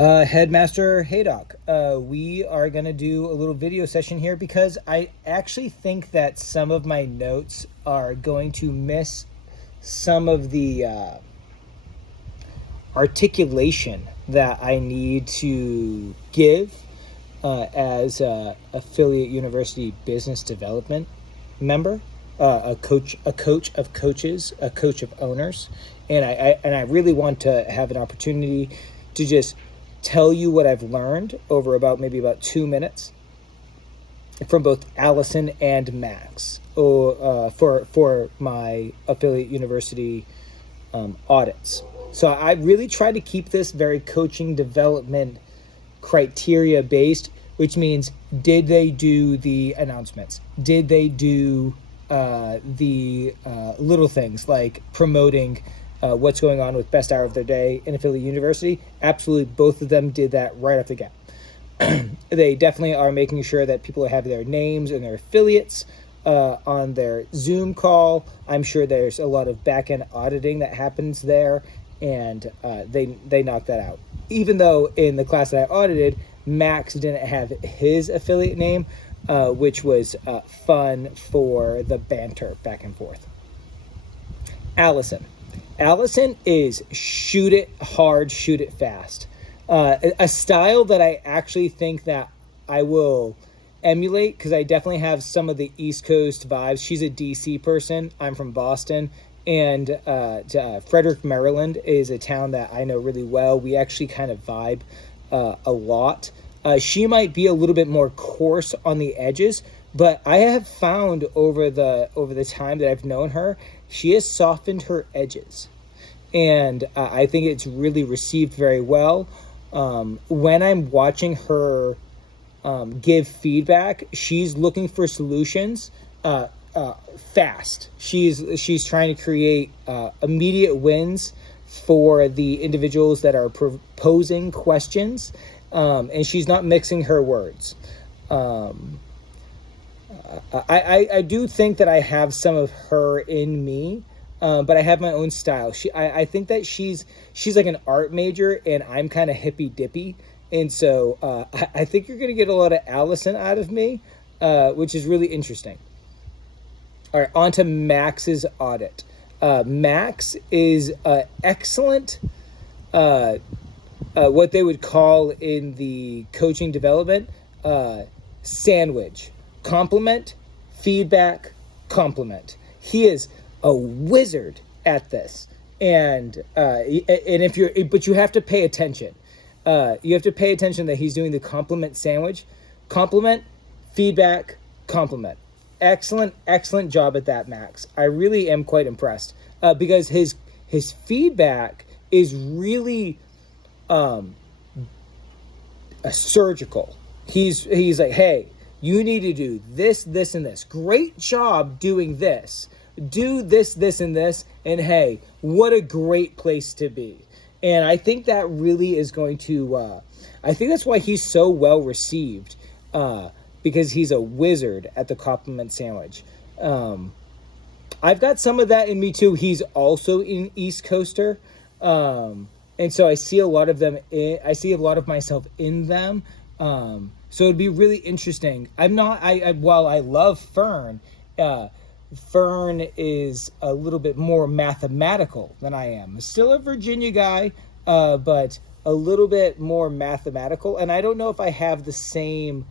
Headmaster Haydock, we are going to do a little video session here because I actually think that some of my notes are going to miss some of the articulation that I need to give as a affiliate university business development member, a coach of coaches, a coach of owners, and I really want to have an opportunity to just tell you what I've learned over maybe about 2 minutes from both Allison and Max for my affiliate university audits. So I really try to keep this very coaching development criteria based, which means, did they do the announcements? Did they do the little things like promoting what's going on with best hour of their day in affiliate university? Absolutely, both of them did that right off the gap. They definitely are making sure that people have their names and their affiliates on their Zoom call. I'm sure there's a lot of back-end auditing that happens there, and they knocked that out. Even though in the class that I audited, Max didn't have his affiliate name, which was fun for the banter back and forth. Allison is shoot it hard, shoot it fast. A style that I actually think that I will emulate, because I definitely have some of the East Coast vibes. She's a DC person. I'm from Boston. And Frederick, Maryland is a town that I know really well. We actually kind of vibe a lot. She might be a little bit more coarse on the edges, but I have found over the time that I've known her, she has softened her edges. And I think it's really received very well. When I'm watching her give feedback, she's looking for solutions fast. She's trying to create immediate wins for the individuals that are proposing questions, and she's not mixing her words. I do think that I have some of her in me, but I have my own style. I think that she's like an art major, and I'm kind of hippy dippy, and so I think you're gonna get a lot of Allison out of me, which is really interesting. All right, on to Max's audit. Max is excellent, what they would call in the coaching development, sandwich. Compliment, feedback, compliment. He is a wizard at this. And but you have to pay attention. You have to pay attention that he's doing the compliment sandwich. Compliment, feedback, compliment. Excellent job at that, Max. I really am quite impressed because his feedback is really surgical. He's like, hey, you need to do this, this, and this. Great job doing this. Do this, this, and this. And hey, what a great place to be. And I think that really is going to, I think that's why he's so well received, because he's a wizard at the compliment sandwich. I've got some of that in me too. He's also an East Coaster. And so I see a lot of them. I see a lot of myself in them. So it'd be really interesting. While I love Fern, Fern is a little bit more mathematical than I am. Still a Virginia guy, but a little bit more mathematical. And I don't know if I have the same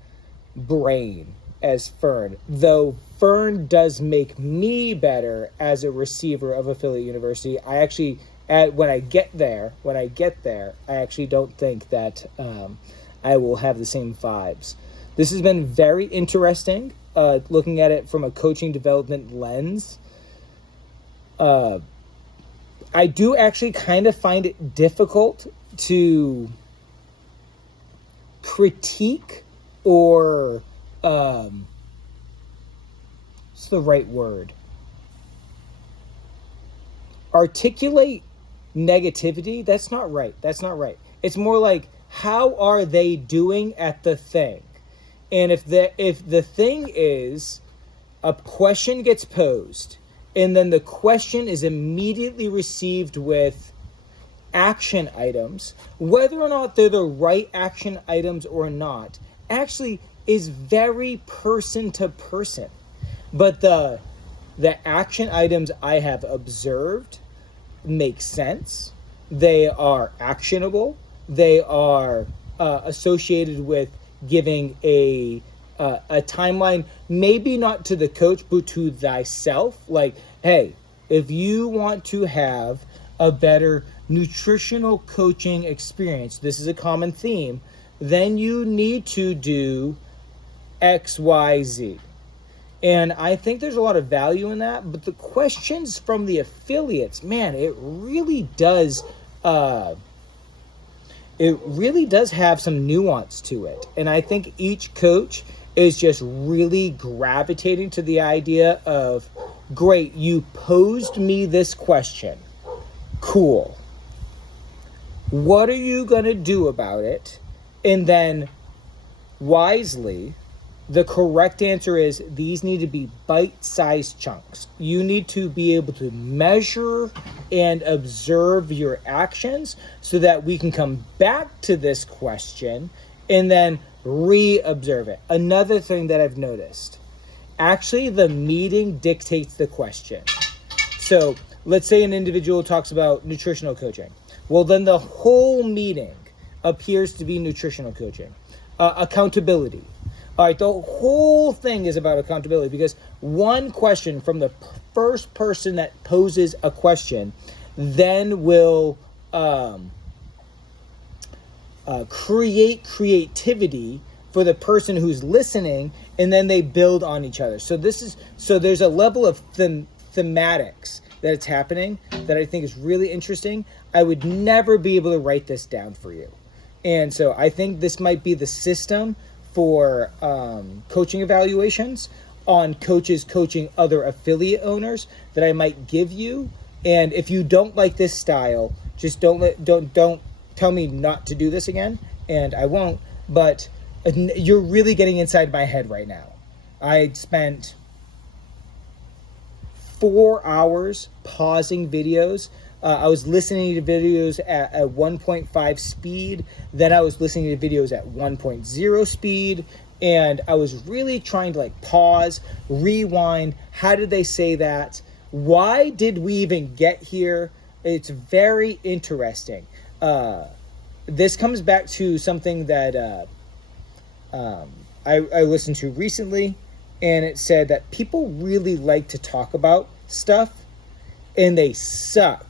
brain as Fern, though Fern does make me better as a receiver of affiliate university. I actually, when I get there, I actually don't think that I will have the same vibes. This has been very interesting, looking at it from a coaching development lens. I do actually kind of find it difficult to critique or what's the right word? Articulate negativity. That's not right. It's more like, how are they doing at the thing? And if the thing is a question gets posed and then the question is immediately received with action items, whether or not they're the right action items or not, actually is very person to person. But the action items I have observed make sense. They are actionable. They are associated with giving a timeline, maybe not to the coach, but to thyself. Like, hey, if you want to have a better nutritional coaching experience, this is a common theme, then you need to do X, Y, Z. And I think there's a lot of value in that. But the questions from the affiliates, man, it really does have some nuance to it. And I think each coach is just really gravitating to the idea of, great, you posed me this question. Cool. What are you going to do about it? And then wisely, the correct answer is these need to be bite-sized chunks. You need to be able to measure and observe your actions so that we can come back to this question and then re-observe it. Another thing that I've noticed, actually the meeting dictates the question. So let's say an individual talks about nutritional coaching. Well, then the whole meeting appears to be nutritional coaching. Accountability. All right, the whole thing is about accountability, because one question from the first person that poses a question then will create creativity for the person who's listening, and then they build on each other. So there's a level of thematics that it's happening that I think is really interesting. I would never be able to write this down for you. And so I think this might be the system for coaching evaluations on coaches coaching other affiliate owners that I might give you. And if you don't like this style, just don't tell me not to do this again, and I won't. But you're really getting inside my head right now. I spent 4 hours pausing videos. I was listening to videos at 1.5 speed. Then I was listening to videos at 1.0 speed. And I was really trying to pause, rewind. How did they say that? Why did we even get here? It's very interesting. This comes back to something that I listened to recently. And it said that people really like to talk about stuff and they suck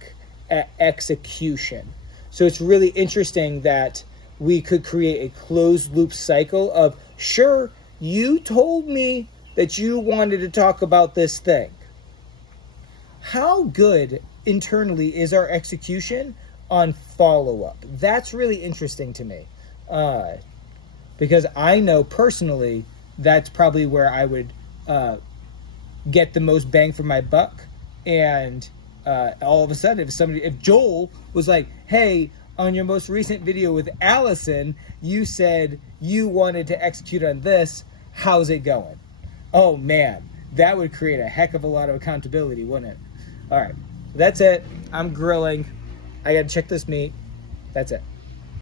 at execution. So it's really interesting that we could create a closed loop cycle of, sure, you told me that you wanted to talk about this thing. How good internally is our execution on follow-up? That's really interesting to me. Because I know personally that's probably where I would get the most bang for my buck. And all of a sudden, if Joel was like, hey, on your most recent video with Allison, you said you wanted to execute on this, how's it going? Oh man, that would create a heck of a lot of accountability, wouldn't it? All right, that's it. I'm grilling. I gotta check this meat. That's it.